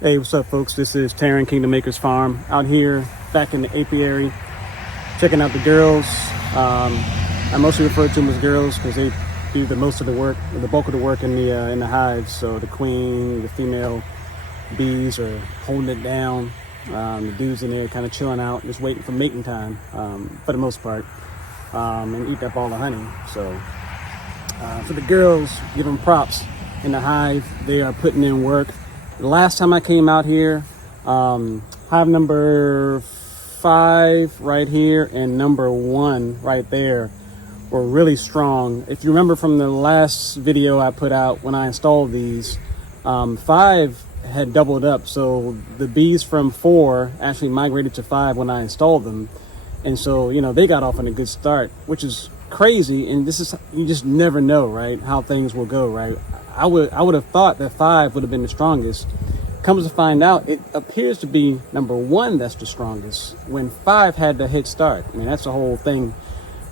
Hey, what's up, folks? This is Taryn, Kingdom Makers Farm, out here back in the apiary, checking out the girls. I mostly refer to them as girls because they do the most of the work, the bulk of the work in the hives. So the queen, the female bees are holding it down. The dudes in there kind of chilling out, just waiting for mating time for the most part, and eating up all the honey. So for the girls, give them props in the hive. They are putting in work. The last time I came out here, hive number 5 right here and number 1 right there were really strong. If you remember from the last video I put out when I installed these, 5 had doubled up. So the bees from 4 actually migrated to 5 when I installed them. And so, you know, they got off on a good start, which is crazy. And this is, you just never know, right, how things will go, right? I would have thought that 5 would have been the strongest. Comes to find out, it appears to be number 1 that's the strongest, when 5 had the head start. I mean, that's the whole thing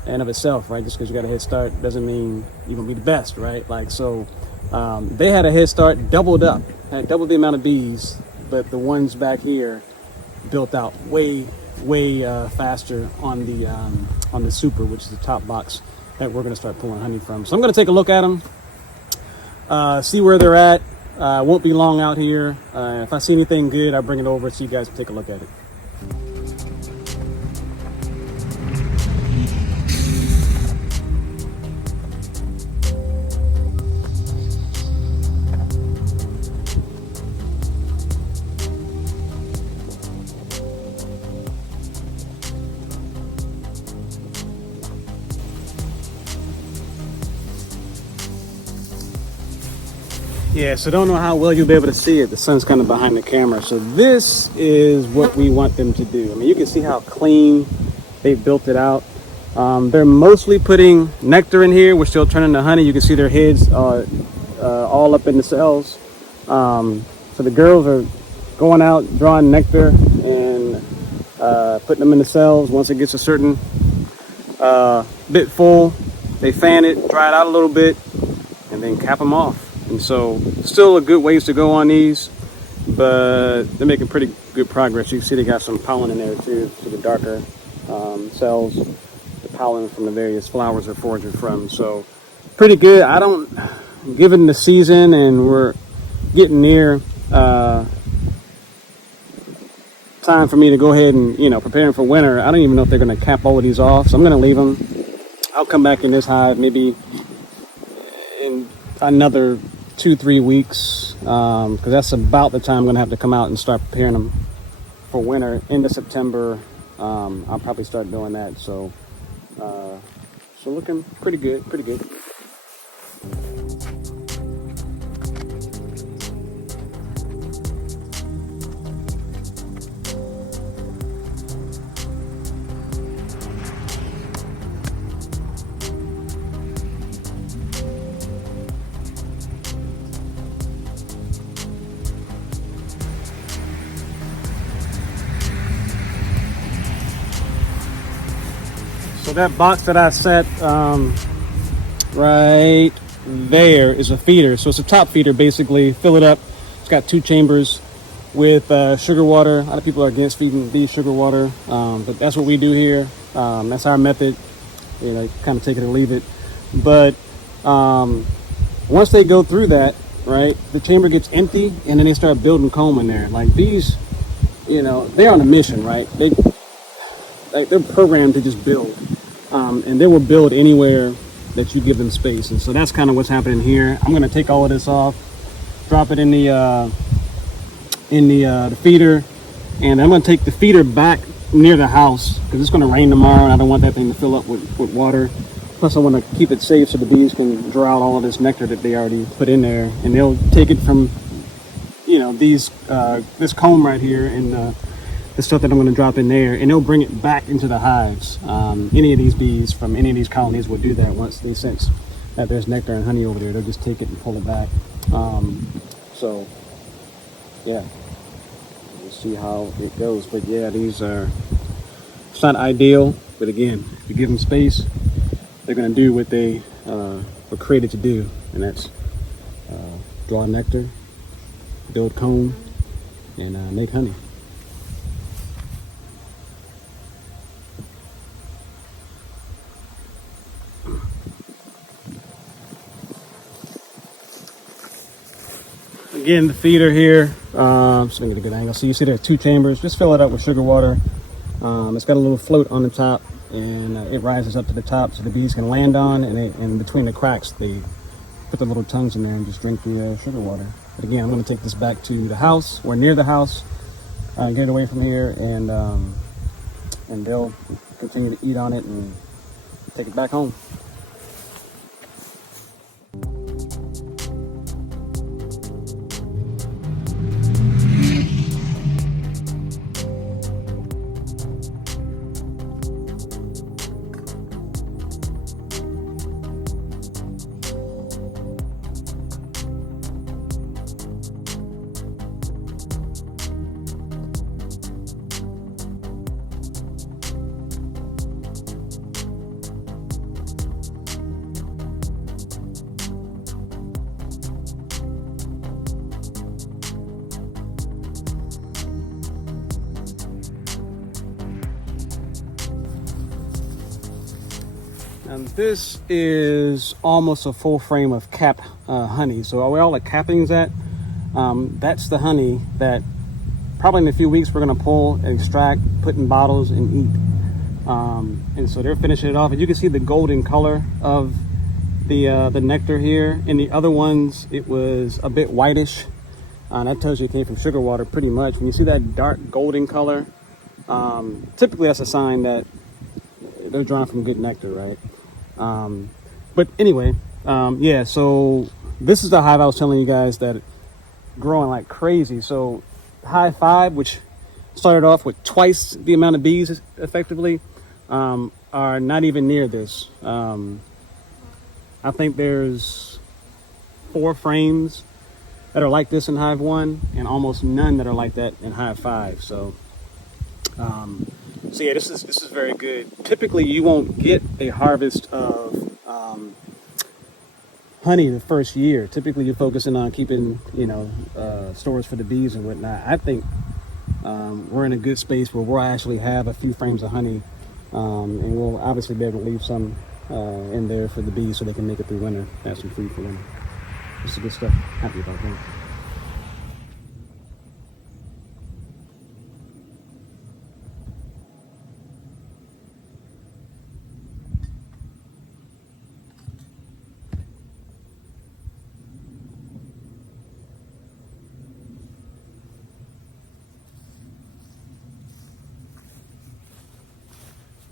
in of itself, right? Just because you got a head start doesn't mean you're gonna be the best, right? Like, so they had a head start, doubled up, had double the amount of bees, but the ones back here built out way faster on the super, which is the top box that we're gonna start pulling honey from. So I'm gonna take a look at them. See where they're at. Won't be long out here. If I see anything good, I'll bring it over so you guys can take a look at it. Yeah, so don't know how well you'll be able to see it. The sun's kind of behind the camera. So this is what we want them to do. I mean, you can see how clean they built it out. They're mostly putting nectar in here, which they'll turn into honey. You can see their heads all up in the cells. So the girls are going out, drawing nectar and putting them in the cells. Once it gets a certain bit full, they fan it, dry it out a little bit, and then cap them off. And so still a good ways to go on these, but they're making pretty good progress. You can see they got some pollen in there too, so the darker cells, the pollen from the various flowers are foraging from. So pretty good. Given the season and we're getting near time for me to go ahead and, you know, preparing for winter, I don't even know if they're going to cap all of these off. So I'm going to leave them. I'll come back in this hive maybe in another 2-3 weeks, because that's about the time I'm gonna have to come out and start preparing them for winter. End of September, I'll probably start doing that. So looking pretty good. So that box that I set right there is a feeder. So it's a top feeder, basically. Fill it up. It's got 2 chambers with sugar water. A lot of people are against feeding bees sugar water, but that's what we do here. That's our method. You know, kind of take it or leave it. But once they go through that, right, the chamber gets empty, and then they start building comb in there. Like bees, you know, they're on a mission, right? They're programmed to just build, and they will build anywhere that you give them space. And so that's kind of what's happening here. I'm going to take all of this off, drop it in the feeder, and I'm going to take the feeder back near the house because it's going to rain tomorrow, and I don't want that thing to fill up with water. Plus, I want to keep it safe so the bees can draw out all of this nectar that they already put in there, and they'll take it from, you know, this comb right here and the stuff that I'm going to drop in there, and they'll bring it back into the hives. Any of these bees from any of these colonies will do that once they sense that there's nectar and honey over there. They'll just take it and pull it back. So yeah, we'll see how it goes. But yeah, these are, it's not ideal, but again, if you give them space, they're going to do what they were created to do, and that's draw nectar, build comb, and make honey. Again, the feeder here, just gonna get a good angle. So you see there are 2 chambers. Just fill it up with sugar water. It's got a little float on the top, and it rises up to the top so the bees can land on, and between the cracks they put the little tongues in there and just drink the sugar water. But again, I'm going to take this back to the house or near the house, get it away from here, and they'll continue to eat on it and take it back home. And this is almost a full frame of cap honey. So where all the capping's at, that's the honey that probably in a few weeks we're going to pull, extract, put in bottles, and eat. And so they're finishing it off. And you can see the golden color of the nectar here. In the other ones, it was a bit whitish. That tells you it came from sugar water pretty much. When you see that dark golden color, typically that's a sign that they're drawing from good nectar, right? But anyway, yeah, so this is the hive I was telling you guys that growing like crazy. So Hive 5, which started off with twice the amount of bees effectively, are not even near this. I think there's 4 frames that are like this in Hive 1 and almost none that are like that in Hive 5. So yeah, this is very good. Typically, you won't get a harvest of honey the first year. Typically, you're focusing on keeping, stores for the bees and whatnot. I think we're in a good space where we'll actually have a few frames of honey, and we'll obviously be able to leave some in there for the bees so they can make it through winter. Have some food for them. This is good stuff. Happy about that.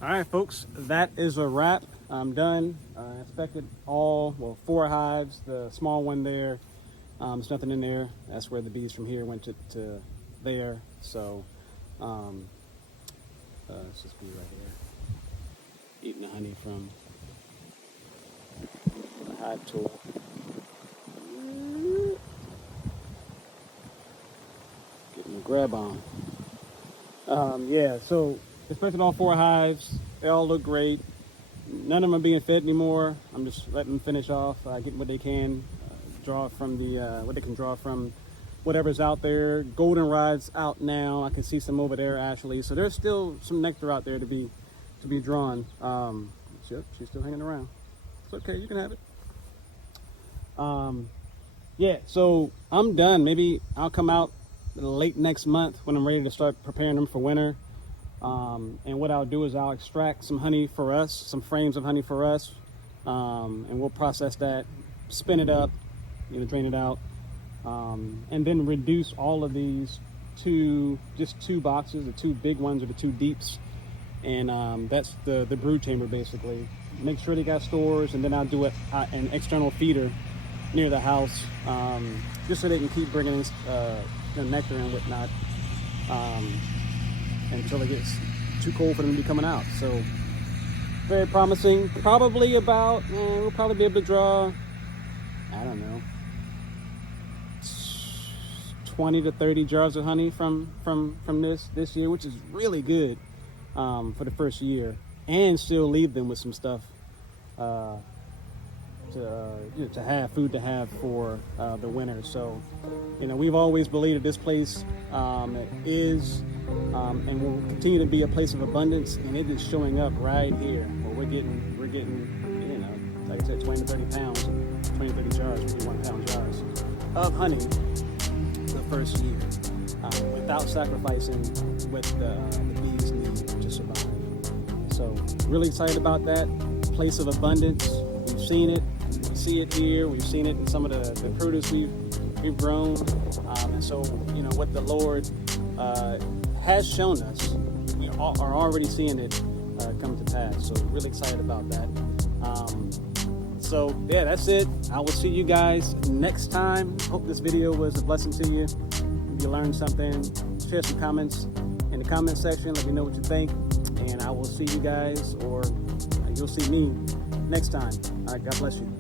All right, folks, that is a wrap. I'm done. I inspected 4 hives. The small one there, there's nothing in there. That's where the bees from here went to there. So, let's just be right here, eating the honey from the hive tool. Getting a grab on. Yeah, so inspected all 4 hives. They all look great. None of them are being fed anymore. I'm just letting them finish off, getting what they can draw from what they can draw from whatever's out there. Goldenrod's out now. I can see some over there actually. So there's still some nectar out there to be drawn. She's still hanging around. It's okay. You can have it. Yeah. So I'm done. Maybe I'll come out late next month when I'm ready to start preparing them for winter. And what I'll do is I'll extract some honey for us, some frames of honey for us, and we'll process that, spin it up, drain it out, and then reduce all of these to just 2 boxes, the 2 big ones or the 2 deeps, and that's the brood chamber basically. Make sure they got stores, and then I'll do an external feeder near the house, just so they can keep bringing nectar and whatnot. Until it gets too cold for them to be coming out. So very promising. Probably about we'll probably be able to draw, I don't know, 20 to 30 jars of honey from this year, which is really good for the first year, and still leave them with some stuff to have food to have for the winter. So, we've always believed that this place is and will continue to be a place of abundance, and it is showing up right here. Where we're getting, like I said, 20 to 30 pounds, 20 to 30 jars, 51-pound jars of honey the first year, without sacrificing what the bees need to survive. So, really excited about that place of abundance. We've seen it. We see it here. We've seen it in some of the produce we've grown. And so, what the Lord has shown us, we are already seeing it come to pass. So, really excited about that. So, yeah, that's it. I will see you guys next time. Hope this video was a blessing to you. If you learned something, share some comments in the comment section. Let me know what you think. And I will see you guys, or you'll see me next time. All right, God bless you.